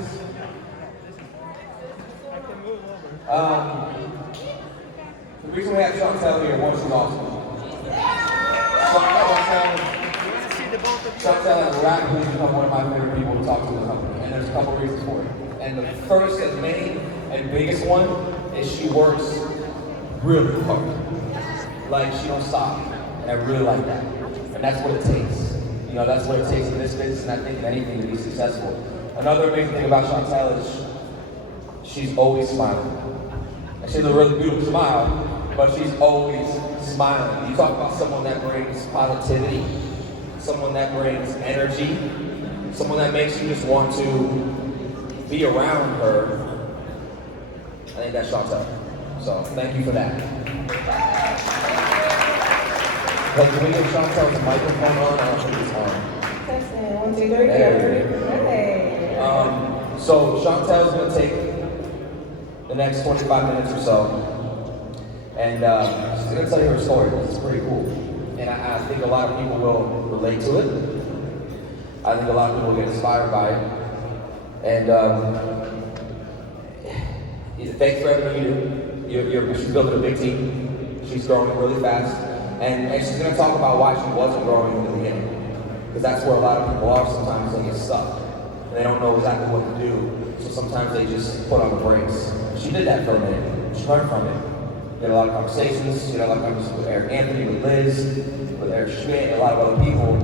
Contagious. The reason we have Chantel here, one, she's awesome. Chantel has rapidly become one of my favorite people to talk to in the company, and there's a couple reasons for it. And the first and main and biggest one is she works really hard. Like, she don't stop, and I really like that. And that's what it takes. You know, that's what it takes in this business, and I think in anything to be successful. Another amazing thing about Chantel is she's always smiling. And she has a really beautiful smile, but she's always smiling. You talk about someone that brings positivity, someone that brings energy, someone that makes you just want to be around her. I think that's Chantel. So thank you for that. Can we give Chantel the microphone on? I don't think it's on. Testing, 1, 2, 3, 4. Hey. So Chantel's gonna take the next 25 minutes or so, and she's gonna tell you her story. This is pretty cool, and I think a lot of people will relate to it. I think a lot of people will get inspired by it, and thanks for everything you do. She's building a big team. She's growing really fast, and she's gonna talk about why she wasn't growing in the beginning, because that's where a lot of people are. Sometimes they get stuck, and they don't know exactly what to do. So sometimes they just put on the brakes. She did that for a minute. She learned from it. We had a lot of conversations. She had a lot of conversations with Eric Anthony, with Liz, with Eric Schmidt, and a lot of other people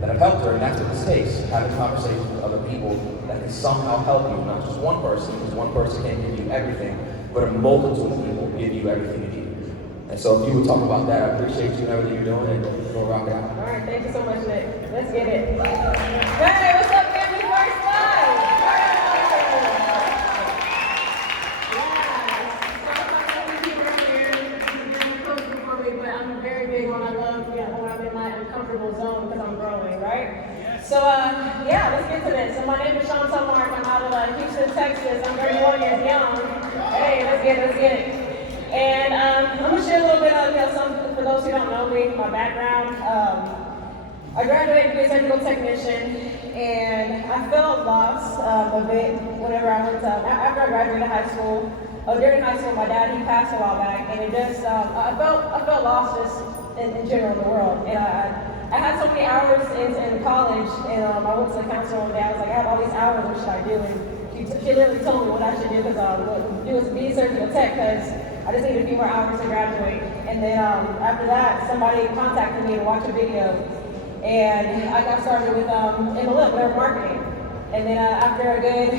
that have helped her. And that's what this takes: having conversations with other people that can somehow help you, not just one person, because one person can't give you everything, but a multitude of people give you everything you need. And so if you would talk about that, I appreciate you and everything you're doing, and we'll rock it out. All right, thank you so much, Nick. Let's get it. Hey, what's up, family? First live. I'm a very big one. I love, when I'm in my uncomfortable zone because I'm growing, right? So, let's get to this. So my name is Chantel. I'm out of Houston, Texas. I'm 31 years young. Hey, let's get it. And I'm gonna share a little bit of, some for those who don't know me, my background. I graduated to be a technical technician, and I felt lost a bit whenever I went to, after I graduated high school. During high school, my dad, he passed a while back, and it just, I felt lost just in general in the world. And I had so many hours in college, and I went to the counselor one day. I was like, I have all these hours, what should I do? And she literally told me what I should do, because do was be a surgical tech, because I just needed a few more hours to graduate. And then after that, somebody contacted me to watch a video, and I got started with MLM, web marketing. And then after a good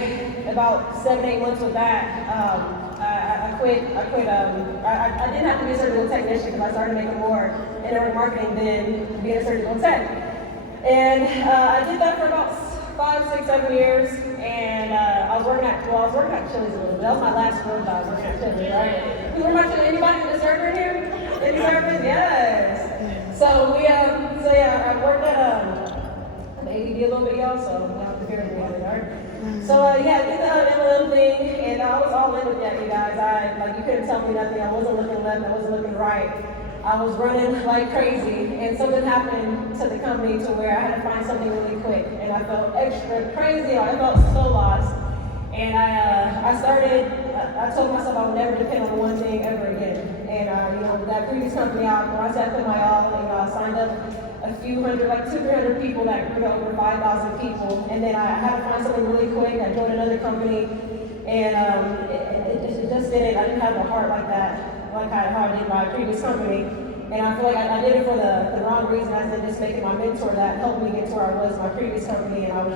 about 7-8 months with that, I quit. I didn't have to be a surgical technician because I started making more in network marketing than being a surgical tech. And I did that for about 5, 6, 7 years. And I was working at Chili's a little bit. That was my last real job, working at Chili's, right? Who working at Chili's? Anybody in the server here? Any servers? Yes. So I worked at ADD a little bit, y'all, so I have to bear with me, all right? So I did the MLM thing, and I was all in with that, you guys. You couldn't tell me nothing. I wasn't looking left, I wasn't looking right. I was running like crazy, and something happened to the company to where I had to find something really quick, and I felt extra crazy. I felt so lost, and I told myself I would never depend on one thing ever again. And that previous company, when I said I put my all, I signed up a few hundred, like 200-300 people that grew to over 5,000 people. And then I had to find something really quick. I joined another company, and it just didn't. I didn't have a heart like that, like how I did my previous company. And I feel like I did it for the wrong reason. I was just making my mentor that helped me get to where I was in my previous company, and I was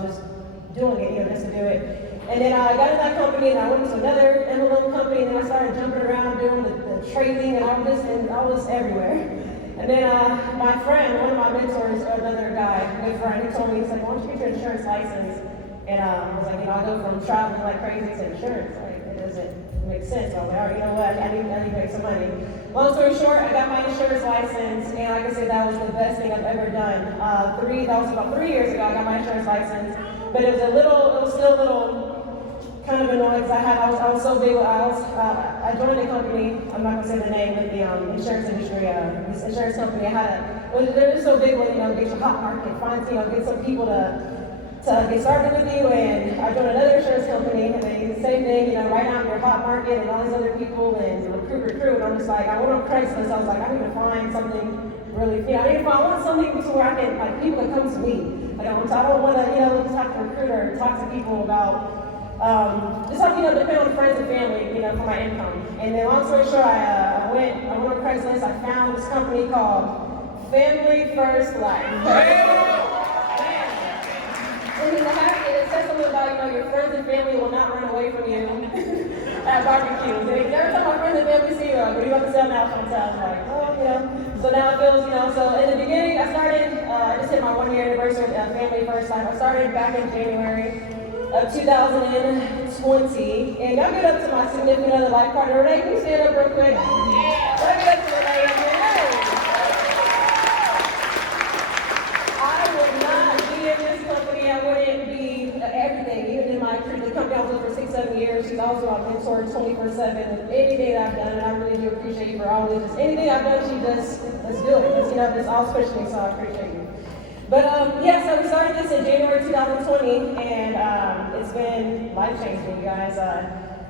just doing it, just to do it. And then I got in that company, and I went to another MLM company, and then I started jumping around doing the trading, and I was everywhere. And then my friend, one of my mentors, another guy, good friend, he told me, he's like, why don't you get your insurance license? And I was like, I go from traveling like crazy to insurance. Like, it doesn't make sense. So I was like, all right, you know what, I need to make some money. Long story short, I got my insurance license, and like I said, that was the best thing I've ever done. That was about 3 years ago, I got my insurance license. But it was still a little kind of annoying, because I was so big. I joined a company. I'm not gonna say the name, but the insurance industry, this insurance company. They're just so big with get your hot market, find get some people to get started with you, and I joined another insurance company, and they same thing, right now I'm your hot market and all these other people and recruit, and I'm just like, I went on Craigslist, I was like, I need to find something really, I want something to where I can, like, people that come to me. I don't want to, just have to recruit or talk to people about, just have, depend on friends and family, for my income. And then long story short, I went on Craigslist, I found this company called Family First Life. And it says something about, your friends and family will not run away from you at barbecues. And every time my friends and family see you, like, what are you about to sell now, Chantel? I'm like, oh, So now it feels, so in the beginning, I started, I just hit my 1 year anniversary of Family First Life. I started back in January of 2020. And y'all get up to my significant other life partner. Renee, can you stand up real quick? Yeah. Let me get up to Renee. I wouldn't be everything, even in the company I was with for 6-7 years. She's also my mentor 24/7. Anything that I've done, and I really do appreciate you for always just anything I've done, she just, let's do it. It's all pushing me, so I appreciate you. But so we started this in January 2020, and it's been life-changing, you guys.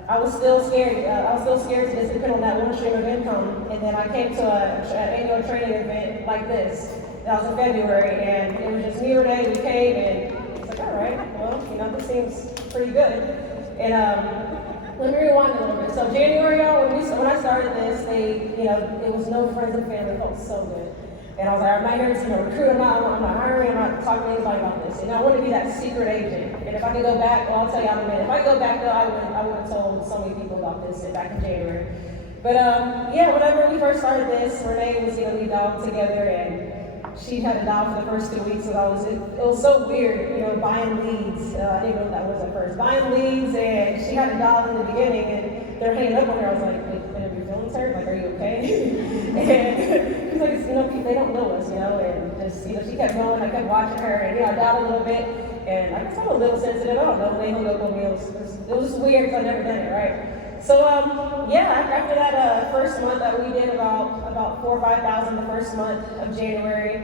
I was still scared. I was still scared to just depend on that one stream of income. And then I came to an annual training event like this. That was in February, and it was just me and Renee. We came, and it's like, all right, well, this seems pretty good. And let me rewind a little bit. So January, y'all, when I started this, it was no friends and family. It felt so good. And I was like, I'm not here to recruit. I'm not hiring. I'm not talking to anybody about this. And I want to be that secret agent. And if I could go back, well, I'll tell you in a minute. If I could go back, though, I would have told so many people about this back in January. But whenever we first started this, Renee was we dialed together, and she had a dial for the first 2 weeks. So it was so weird, buying leads. I didn't know what that was at first. Buying leads, and she had a dial in the beginning, and they're hanging up on her. I was like, wait, your feelings hurt? Like, are you okay? And she's like, they don't know us, and just, she kept going. I kept watching her, and, I dialed a little bit, and I guess I'm a little sensitive. I don't know. They hung up on me. It was just weird because I've never done it, right? So, after that first month that we did about 4,000 or 5,000 the first month of January,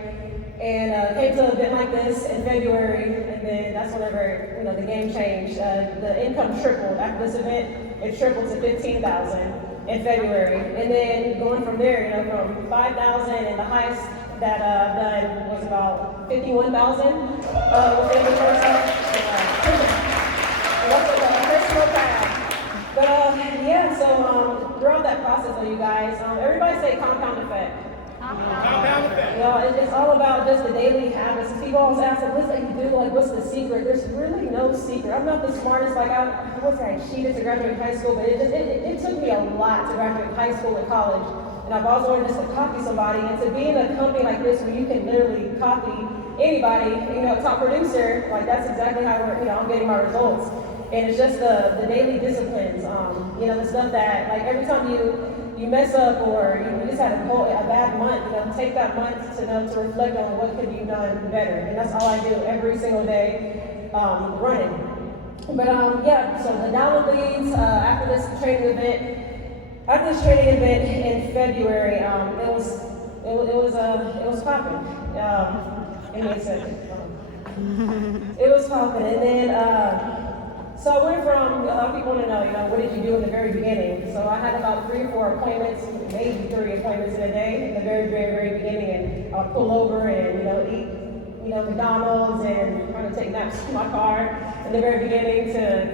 and came to an event like this in February, and then that's whenever, the game changed. The income tripled after this event. It tripled to 15,000 in February, and then going from there, from 5,000, and the highest that I've done was about 51,000 within the first month. What's the personal path? But so throughout that process, though, you guys, everybody say compound effect. Compound effect. It's all about just the daily habits. People always ask, what's that you do? Like, what's the secret? There's really no secret. I'm not the smartest. Like, I cheated to graduate high school, but it took me a lot to graduate high school and college. And I've always wanted just to copy somebody, and to be in a company like this where you can literally copy anybody, top producer, like that's exactly how I'm getting my results. And it's just the daily disciplines, the stuff that, like, every time you mess up or you just had a bad month, take that month to reflect on what could you done better. And that's all I do every single day, running. But so the download leads after this training event in February, it was popping. Give me a second. It was popping, and then. So I went from, a lot of people want to know, what did you do in the very beginning? So I had about 3 or 4 appointments, maybe 3 appointments in a day in the very, very, very beginning, and I'll pull over and, eat, McDonald's and kind of take naps in my car in the very beginning to,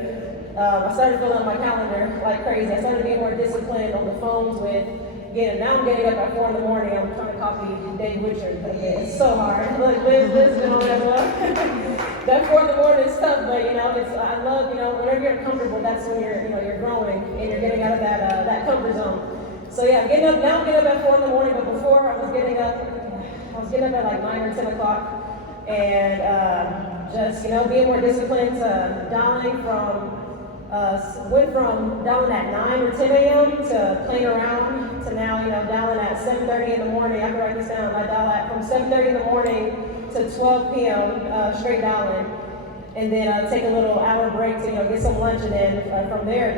I started filling out my calendar like crazy. I started being more disciplined on the phones now I'm getting up at 4 in the morning. I'm trying to copy Dave Richard again. It's so hard. Like, Liz been on that one. That 4 in the morning is tough, but I love, whenever you're uncomfortable, that's when you're growing and you're getting out of that comfort zone. So yeah, I'm getting up at 4 in the morning, but before I was getting up at like 9 or 10 o'clock, and just being more disciplined, dialing went from dialing at 9 or 10 a.m. to playing around to now, dialing at 7:30 in the morning. I can write this down. I dial from 7:30 in the morning to 12 p.m. Straight dialing, and then take a little hour break to get some lunch, and then from there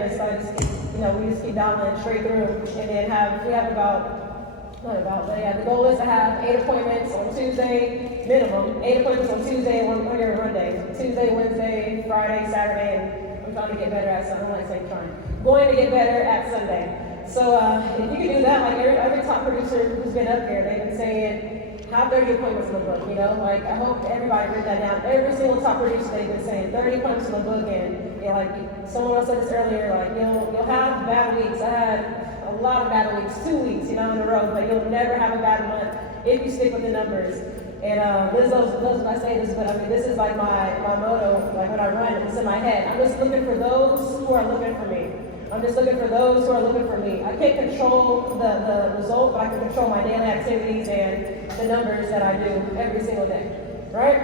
we just keep dialing straight through, and then we have about not about, but yeah, the goal is to have 8 appointments on Tuesday, minimum, 8 appointments on Tuesday and one every Monday. Tuesday, Wednesday, Friday, Saturday, and I'm trying to get better at Sunday. I don't like saying trying. Going to get better at Sunday. So if you can do that, like every top producer who's been up here, they've been saying, have 30 appointments in the book, you know? Like, I hope everybody wrote that down. Every single top producer, they've been saying 30 appointments in the book, and you know, like someone else said this earlier, like you'll have bad weeks. I had a lot of bad weeks, 2 weeks, you know, in a row, but you'll never have a bad month if you stick with the numbers. And those I say this, but I mean, this is like my motto, like when I run, it's in my head. I'm just looking for those who are looking for me. I'm just looking for those who are looking for me. I can't control the result, but I can control my daily activities and the numbers that I do every single day, right?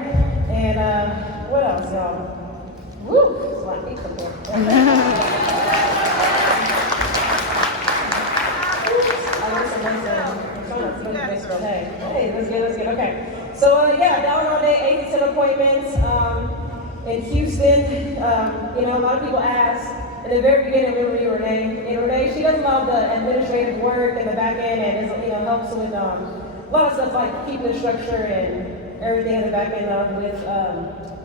And what else, y'all? Woo, there's a lot of people there. Hey, that's good, okay. So down all day, 8 to 10 appointments. In Houston, you know, a lot of people ask, in the very beginning, we knew Renee. And Renee, she does a lot of the administrative work in the back end, and is, you know, helps with a lot of stuff like keeping the structure and everything in the back end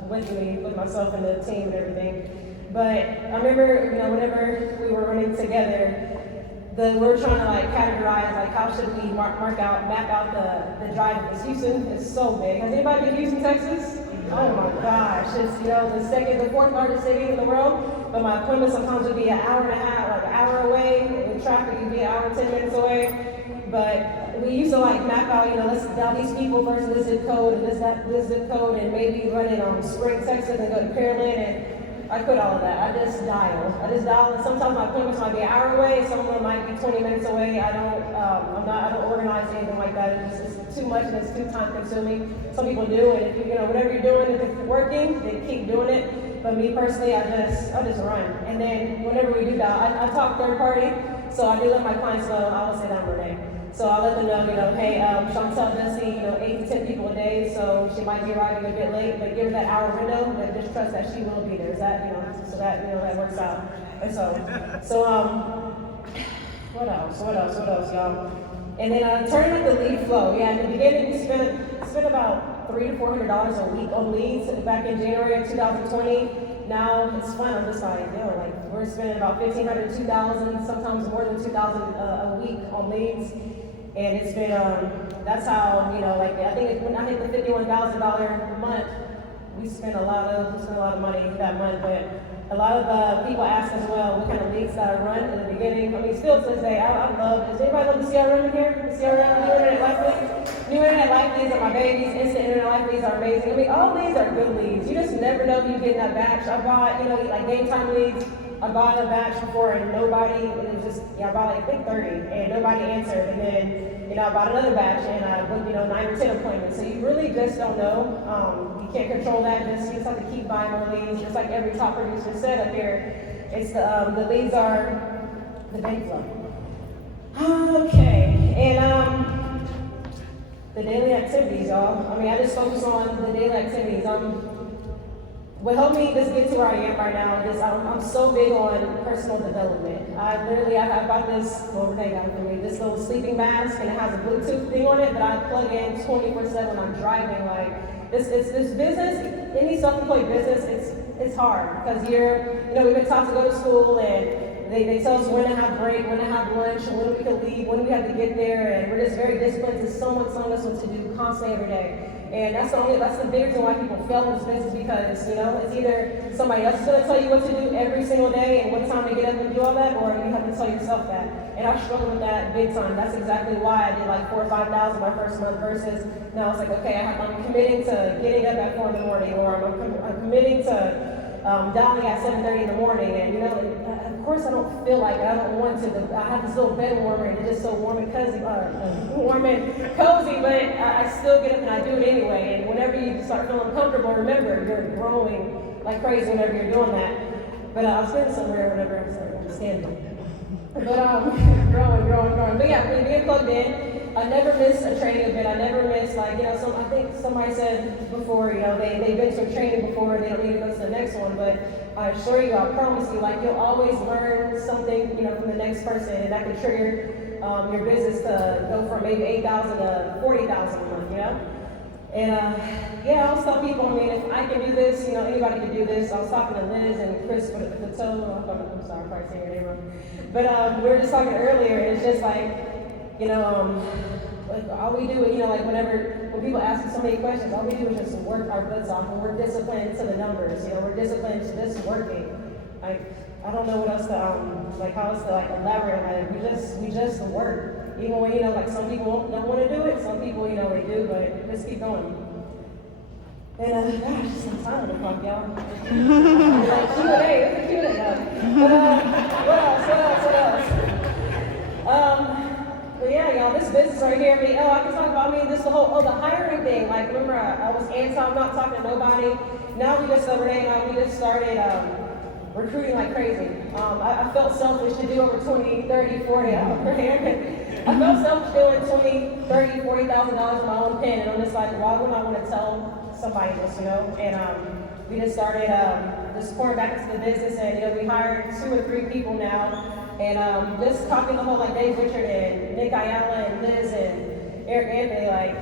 with me, with myself and the team and everything. But I remember, you know, whenever we were running together, we were trying to like categorize, like how should we map out the drive. Because Houston is so big. Has anybody been to Houston, Texas? Oh my gosh, it's, you know, the 4th largest city in the world, but my appointment sometimes would be an hour and a half, like an hour away. With traffic, it'd be an hour, 10 minutes away. But we used to like map out, you know, let's dial these people versus this zip code and this zip code, and maybe run it on Spring, Texas, and go to Pearland, and I quit all of that. I just dial, and sometimes my appointments might be an hour away, some of them might be 20 minutes away. I don't organize anything like that. It's too much and it's too time consuming. Some people do, and if you know, whatever you're doing, if it's working, then keep doing it. But me personally, I just run. And then whenever we do that, I talk third party, so I do let my clients know, I will say that Renee. So I'll let them know, you know, hey, Chantel does see, you know, 8 to 10 people a day, so she might be arriving a bit late, but give her that hour window, but just trust that she will be there. Is that, you know, so that, you know, that works out. And so what else, y'all? And then turning up the lead flow. Yeah, in the beginning, we spent about $300 to $400 a week on leads back in January of 2020. Now it's fun. I'm just like, yo, like we're spending about $1,500, $2,000, sometimes more than $2,000 a week on leads. And it's been, that's how, you know, like I think when I hit the $51,000 month, we spent a lot of money that month. But a lot of people ask as well what kind of leads that I run in the beginning. I mean, still to this day, I love. Does anybody love the CRM in here? The CRM, New Internet Life Leads. New Internet Life Leads are my babies. Instant Internet Life Leads are amazing. I mean, all leads are good leads. You just never know if you get in that batch. I bought, you know, like game time leads. I bought a batch before and nobody, it was just, I bought like, I think 30, and nobody answered. And then, you know, I bought another batch and I booked, you know, 9 or 10 appointments. So you really just don't know. You can't control that. You just have to keep buying more leads. Just like every top producer said up here, it's the leads are the bank flow. Okay, and the daily activities, y'all. I mean, I just focus on the daily activities. What helped me just get to where I am right now is I'm so big on personal development. I bought this, well, Renee got it for me, this little sleeping mask, and it has a Bluetooth thing on it that I plug in 24/7 when I'm driving. Like, this business, any self-employed business, it's hard because we've been taught to go to school and they tell us when to have break, when to have lunch, when we can leave, when we have to get there, and we're just very disciplined to someone telling us what to do constantly every day. And that's the big reason why people fail in this business, because, you know, it's either somebody else is going to tell you what to do every single day and what time to get up and do all that, or you have to tell yourself that. And I struggle with that big time. That's exactly why I did like 4,000 or 5,000 my first month versus now it's like, okay, I'm committing to getting up at 4 in the morning, or I'm committing to dialing at 7:30 in the morning. And, you know, of course I don't feel like it. I don't want to. I have this little bed warmer and it's just so warm and cozy, but I still get up and I do it anyway. And whenever you start feeling comfortable, remember, you're growing like crazy whenever you're doing that. But I was getting somewhere whenever I started standing. But growing. But yeah, being plugged in. I never miss a training event. I never miss, like, you know, I think somebody said before, you know, they've been to a training before, they don't need to go to the next one, but I assure you, I promise you, like, you'll always learn something, you know, from the next person, and that can trigger your business to go from maybe 8,000 to 40,000 a month, you know? And yeah, I always tell people, I mean, if I can do this, you know, anybody can do this. I was talking to Liz and Chris for the I'm sorry, I'm probably saying your name wrong. But we were just talking earlier, and it's just like, you know, like all we do, you know, like when people ask us so many questions, all we do is just work our butts off, and we're disciplined to the numbers, you know, we're disciplined to just working. Like, I don't know what else to, like how else to like elaborate on it. We just work. Even when, you know, like some people don't want to do it, some people, you know, they do, but just keep going. And gosh, just some time on the clock, y'all. Like Q&A, it's a Q&A now. But what else? But yeah, y'all, this business right here, I mean, I can talk about, this the whole, the hiring thing. Like, remember, I was anti, I'm not talking to nobody. Now we just started recruiting like crazy. I felt selfish to do over 20, 30, 40, I felt selfish doing $20, $30, $40,000 in my own pen, and I'm just like, why would I want to tell somebody this, you know? And we just started just pouring back into the business, and you know, we hired 2 or 3 people now, and just talking the whole like Dave Richard and Nick Ayala and Liz and Eric Anthony, like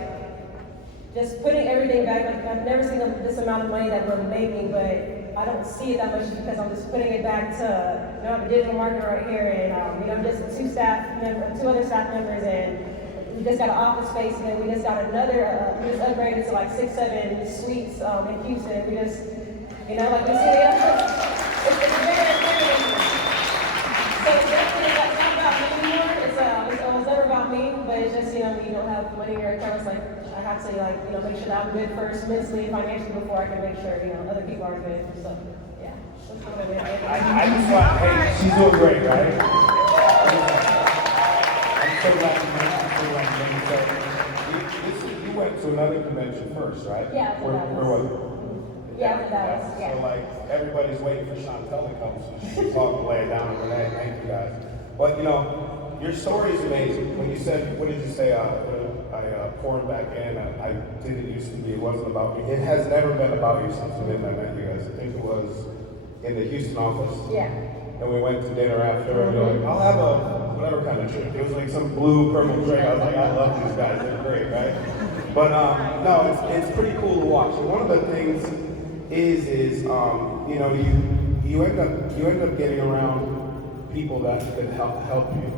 just putting everything back. Like, I've never seen this amount of money that we're making, but I don't see it that much because I'm just putting it back to, you know, I have a digital marketer right here, and you know, just 2 other staff members, and we just got an office space, and then we just got another, we just upgraded to like 6, 7 suites in Houston. We just, you know, like we see it's very. So it's definitely not about me anymore. It's almost never about me, but it's just, you know, when you don't have money in your account, it's like I have to like, you know, make sure that I'm good first mentally and financially before I can make sure, you know, other people are good. So yeah. I just want, hey, she's doing great, right? I'm so glad you went to another convention first, right? Yeah, where was it? Yeah, Dallas. Yeah. So like everybody's waiting for Chantel to come so she can talk and lay it down over there. Thank you guys. But you know, your story is amazing. When you said, what did you say? I poured back in. I didn't used to be. It wasn't about me. It has never been about you since the midnight met you guys. I think it was in the Houston office. Yeah. And we went to dinner after, and you're like, I'll have a whatever kind of drink. It was like some blue, purple drink. I was like, I love these guys. They're great, right? But no, it's pretty cool to watch. And one of the things is you know, you end up getting around people that can help you.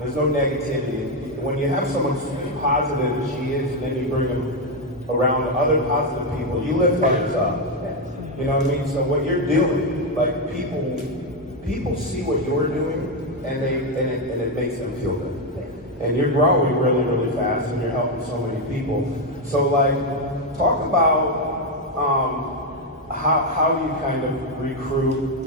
There's no negativity. When you have someone positive as she is, and then you bring them around other positive people, you lift others up. You know what I mean? So what you're doing, like people see what you're doing, and it makes them feel good. And you're growing really, really fast, and you're helping so many people. So like, talk about how you kind of recruit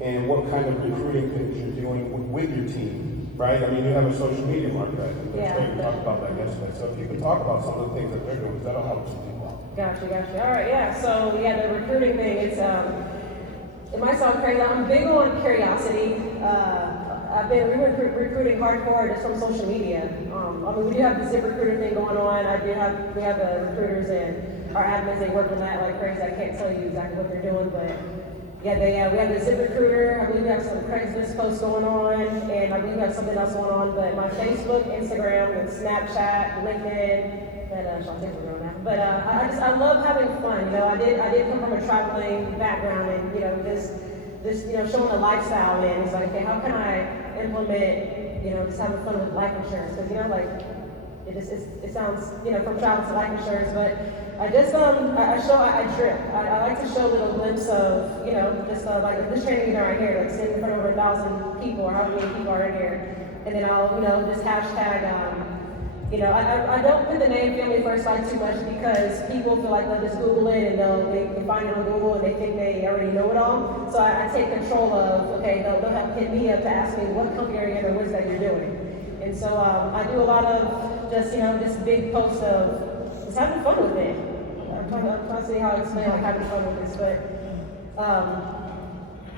and what kind of recruiting things you're doing with your team, right? I mean, you have a social media marketer. I think we talked about that yesterday. So if you could talk about some of the things that they're doing, because that'll help some people out. Gotcha. All right, yeah. So yeah, the recruiting thing, it might sound crazy. I'm big on curiosity. I've been recruiting hardcore just from social media. I mean, we do have the ZipRecruiter thing going on. We have the recruiters and our admins, they work on that like crazy. I can't tell you exactly what they're doing, but yeah, we have the ZipRecruiter. I believe we have some Craigslist posts going on, and I believe we have something else going on. But my Facebook, Instagram, and Snapchat, LinkedIn, and Chantel are going now. But I love having fun. You know, I did come from a traveling background, and you know, this you know, showing a lifestyle, and it's like, okay, how can I implement, you know, just having fun with life insurance? Because you know, like it sounds, you know, from travel to life insurance, but I just I trip. I like to show a little glimpse of, you know, just like this training event right here, like sitting in front of over 1,000 people or however many people are in here, and then I'll, you know, just hashtag. You know, I don't put the name Family First Life too much because people feel like they'll just Google it and they can find it on Google and they think they already know it all. So I take control of, okay, they'll have hit me up to ask me what company are you in or what is that you're doing. And so I do a lot of just, you know, this big post of just having fun with it. I'm trying to see how to explain like having fun with this, but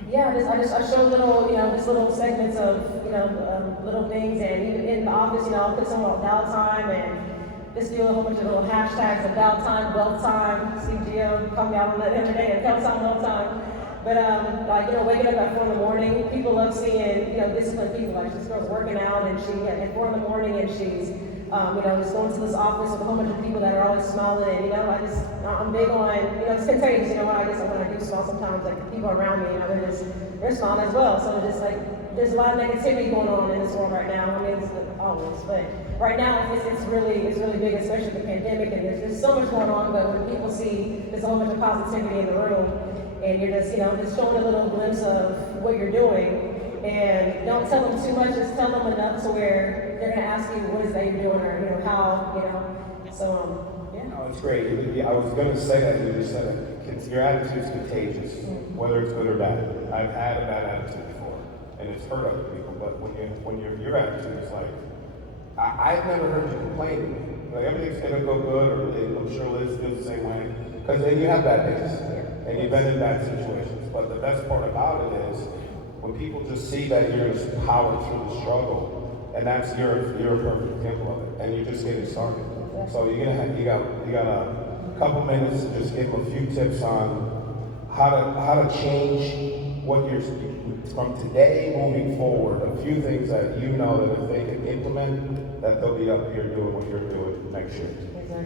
yeah, I show little, you know, just little segments of, you know, little things, and even in the office, you know, I'll put some on dial time and just do a whole bunch of little hashtags of dial time, wealth time, CGO, call me out on that every day, dial time, wealth time. But like, you know, waking up at 4 in the morning, people love seeing, you know, disciplined people. Like, this girl's working out and she at 4 in the morning and she's, you know, just going to this office with a whole bunch of people that are always smiling. And, you know, I'm big on, you know, it's contagious. You know, when I do smile sometimes, like the people around me, you know, they're smiling as well. So it's just like, there's a lot of negativity going on in this world right now. I mean, it's always, but right now it's really big, especially the pandemic, and there's so much going on. But when people see there's a whole bunch of positivity in the room, and you're just, you know, just showing a little glimpse of what you're doing, and don't tell them too much, just tell them enough to where they're gonna ask you what is that you're doing, or you know how, you know. So yeah. No, it's great. I was gonna say that, you just said it. Your attitude's contagious, whether it's good or bad. I've had a bad attitude before, and it's hurt other people. But when your attitude is like, I've never heard you complaining. Like everything's gonna go good, or I'm sure Liz feels the same way. Because then you have bad days, and you've been in bad situations. But the best part about it is when people just see that you're just powered through the struggle, and that's you're a perfect example of it, and you're just getting started. So you got a couple minutes to just give them a few tips on how to change what you're from today moving forward. A few things that you know that if they can implement, that they'll be up here doing what you're doing next year.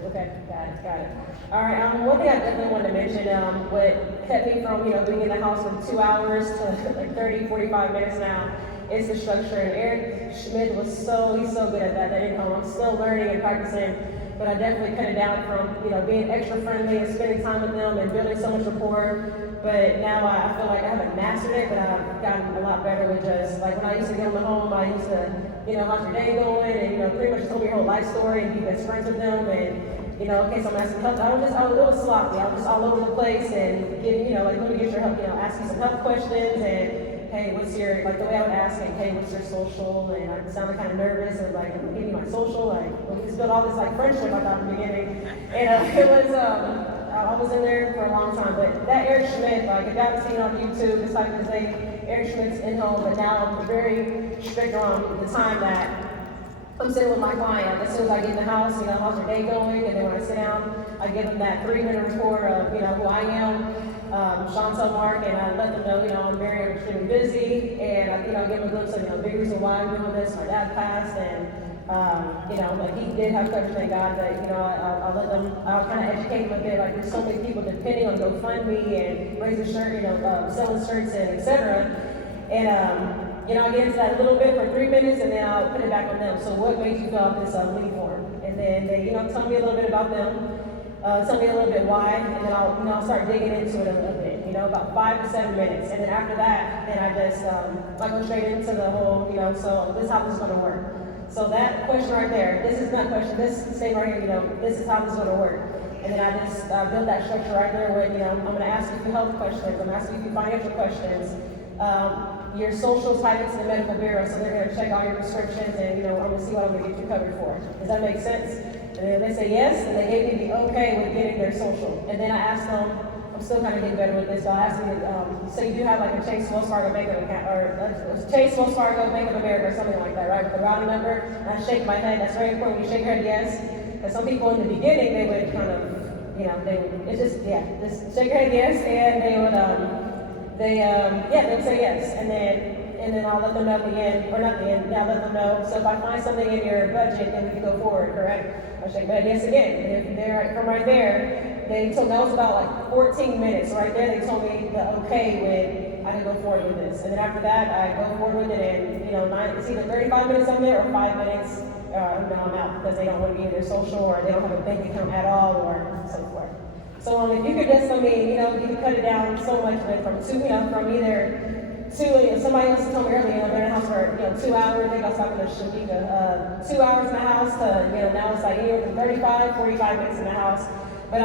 Okay, got it. All right, one thing I definitely wanted to mention, what kept me from, you know, being in the house for 2 hours to like 30, 45 minutes now is the structure. And Eric Schmidt he's so good at that. I'm still learning and practicing, but I definitely cut it down from, you know, being extra friendly and spending time with them and building so much rapport. But now I feel like I haven't mastered it, but I've gotten a lot better with just, like when I used to go to home, I used to, you know, how's your day going? And, you know, pretty much tell me your whole life story and be best friends with them. And, you know, okay, so I'm asking help. It was sloppy. I was just all over the place and getting, you know, like, let me get your help, you know, asking some help questions and, hey, what's your, like the way I would ask, like, hey, what's your social? And I sounded kind of nervous and like, I'm giving you my social, like, we just built all this like friendship I thought in the beginning. And it was, I was in there for a long time, but that Eric Schmidt, like, if you haven't seen it on YouTube, it's like his name, Eric Schmidt's in home, but now I'm very strict on the time that I'm sitting with my client. As soon as I get in the house, you know, how's your day going? And then when I sit down, I give them that 3-minute report of, you know, who I am, Chantel Mark, and I let them know, you know, I'm very extremely busy, and I, you know, give them a glimpse of, you know, the big reason why I'm doing this. My dad passed, and you know, like he did have coverage, thank God, that, you know, I'll kind of educate them a bit. Like, there's so many people depending on GoFundMe and raise a shirt, you know, selling shirts and etc. And you know, I get into that a little bit for 3 minutes, and then I'll put it back on them. So what made you fill out this lead form? And then they, you know, tell me a little bit about them, tell me a little bit why, and then I'll start digging into it a little bit. You know, about 5 to 7 minutes, and then after that, then I just I go straight into the whole, you know, so this is how this is going to work. So that question right there, this is not question, this statement right here, you know, this is how this is going to work. And then I just build that structure right there with, you know, I'm going to ask you a few health questions, I'm going to ask you a few financial questions. Your social tied into the medical bureau, so they're going to check all your prescriptions, and, you know, I'm going to see what I'm going to get you covered for. Does that make sense? And then they say yes, and they gave me the okay with getting their social. And then I asked them, I'm still kind of getting better with this, so I asked them, so you do have like a Chase Wells Fargo Bank of account, or Chase Wells Fargo Bank of America, or something like that, right? With the routing number, and I shake my head. That's very important. You shake your head yes. And some people in the beginning, they would kind of, you know, it's just, yeah, just shake your head yes, and they would, they would say yes, and then I'll let them know at the end, or not the end, I'll let them know. So if I find something in your budget, then we can go forward, correct? I'll shake my head yes again, and if they're from right there, they told that was about like 14 minutes. Right there, they told me the okay with I can go forward with this, and then after that, I go forward with it, and you know, it's either 35 minutes on there or 5 minutes. No, I'm out because they don't want to be in their social, or they don't have a bank account at all, or so forth. So if you could just, I mean, you know, you could cut it down so much, like from either 2, somebody else told me earlier, you know, they're in the house for, you know, 2 hours. I think I was talking to Shamika, 2 hours in the house to, you know, now it's like anywhere from 35, 45 minutes in the house. But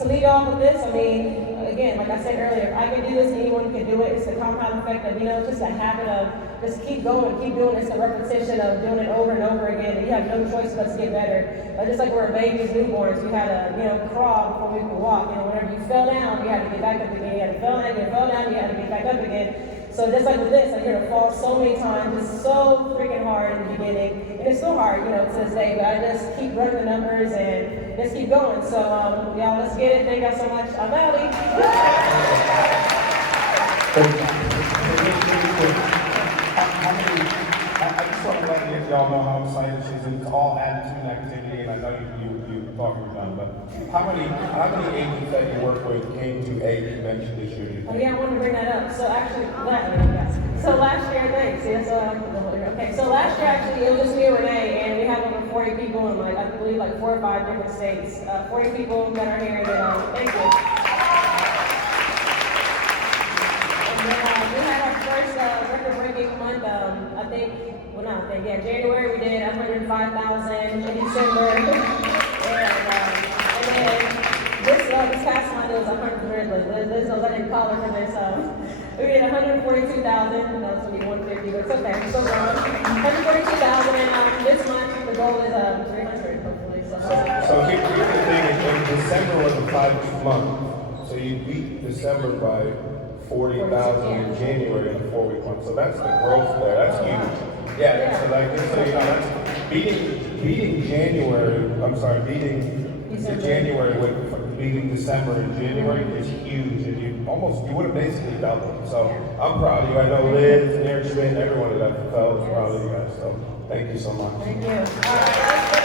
to lead off with this, I mean, again, like I said earlier, if I can do this, anyone can do it. It's the compound effect of, you know, just a habit of just keep going, keep doing it. It's the repetition of doing it over and over again. And you have no choice but to get better. Just like we're babies, newborns, we had to, you know, crawl before we could walk. You know, whenever you fell down, you had to get back up again. You had to fall down, you fell down, you had to get back up again. So just like with this, I hear it fall so many times. It's so freaking hard in the beginning, and it's still hard, you know, to this day. But I just keep running the numbers and just keep going. So y'all, let's get it. Thank y'all so much. I'm Allie. I just want to let y'all know how excited she is. It's all attitude and activity, and I know you thought you were done, but how many agents that you work with came to a convention this year? Do you Oh think? yeah, I wanted to bring that up. So actually, last year, thanks. See, that's what I'm okay. So last year, actually, it was just me and Renee, and we had over 40 people in I believe 4 or 5 different states. 40 people that are here. Thank you. And then we had our first record-breaking month. January we did 105,000 in December, and then this past month it was 100. There's no letting collar for this. We did 142,000. No, it's gonna be 150, but it's okay. I'm so wrong. 142,000, and this month the goal is 300, hopefully. So here's the thing: in December was a 5-week month, so you beat December by 40,000 in January in a 4-week month. So that's the growth there. That's huge. Yeah. So that's beating January. I'm sorry, beating January with beating December and January is huge, and you would have basically doubled. So I'm proud of you. I know Liz, Eric Schmidt, everyone at FFL is proud of you guys. So thank you so much. Thank you. All right.